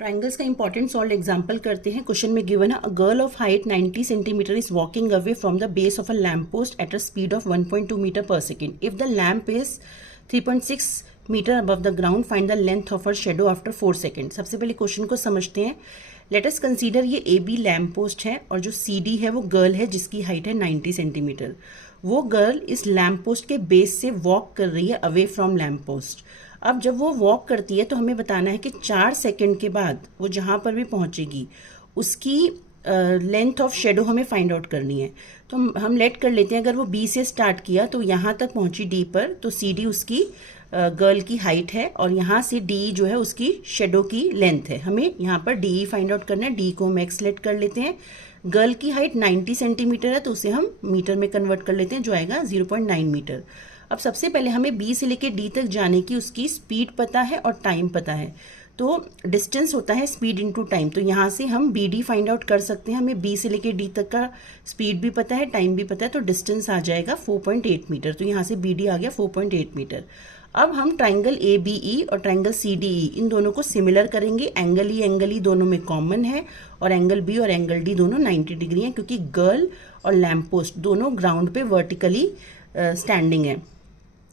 Triangles का important solve example करते हैं। क्वेश्चन में गिवन है a girl of height 90 centimetre is walking away from the base of a lamp post at a speed of 1.2 metre per second. If the lamp is 3.6 metre above the ground, find the length of her shadow after 4 second. सबसे पहले question को समझते हैं। Let us consider ये A B lamp post है और जो C D है वो गर्ल है जिसकी हाइट है 90 सेंटीमीटर। वो गर्ल इस लैम्प पोस्ट के बेस से वॉक कर रही है अवे फ्रॉम लैम्प पोस्ट। अब जब वो वॉक करती है तो हमें बताना है कि 4 सेकंड के बाद वो जहाँ पर भी पहुँचेगी उसकी लेंथ ऑफ शेडो हमें फाइंड आउट करनी है। तो हम लेट कर लेते हैं, अगर वो बी से स्टार्ट किया तो यहाँ तक पहुँची डी पर, तो सी डी उसकी गर्ल की हाइट है और यहाँ से डी जो है उसकी शेडो की लेंथ है। हमें यहाँ पर डी फाइंड आउट करना है। डी को हम एक्स लेट कर लेते हैं। गर्ल की हाइट 90 सेंटीमीटर है तो उसे हम मीटर में कन्वर्ट कर लेते हैं, जो आएगा 0.9 मीटर। अब सबसे पहले हमें बी से लेके डी तक जाने की उसकी स्पीड पता है और टाइम पता है। तो डिस्टेंस होता है स्पीड इनटू टाइम। तो यहाँ से हम बी डी फाइंड आउट कर सकते हैं। हमें बी से लेके डी तक का स्पीड भी पता है, टाइम भी पता है, तो डिस्टेंस आ जाएगा 4.8 मीटर। तो यहाँ से बी डी आ गया 4.8 मीटर। अब हम ट्राइंगल ए बी ई और ट्राइंगल सी डी ई इन दोनों को सिमिलर करेंगे। एंगल ई दोनों में कॉमन है और एंगल बी और एंगल डी दोनों 90 डिग्री हैं, क्योंकि गर्ल और लैम्प पोस्ट दोनों ग्राउंड पे वर्टिकली स्टैंडिंग है।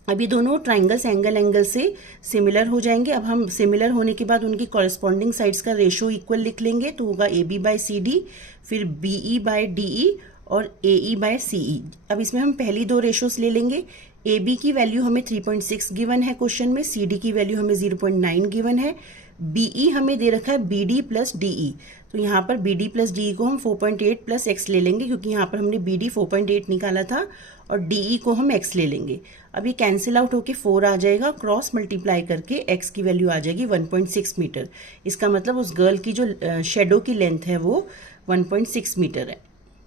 अब ये दोनों ट्राइंगल्स एंगल से सिमिलर हो जाएंगे। अब हम सिमिलर होने के बाद उनकी कॉरेस्पॉन्डिंग साइड्स का रेशो इक्वल लिख लेंगे। तो होगा A B by C D, फिर B E by D E और ए ई बाय सी ई। अब इसमें हम पहली दो रेशोस ले लेंगे। ए बी की वैल्यू हमें 3.6 गिवन है क्वेश्चन में, सी डी की वैल्यू हमें 0.9 गिवन है, बी ई हमें दे रखा है B D plus D E. तो यहाँ पर B D plus D E को हम 4.8 प्लस एक्स ले लेंगे, क्योंकि यहाँ पर हमने बी डी 4.8 निकाला था और डी ई को हम एक्स ले लेंगे। अब ये कैंसिल आउट होके 4 आ जाएगा, क्रॉस मल्टीप्लाई करके एक्स की वैल्यू आ जाएगी 1.6 मीटर। इसका मतलब उस गर्ल की जो शेडो की लेंथ है वो 1.6 मीटर है।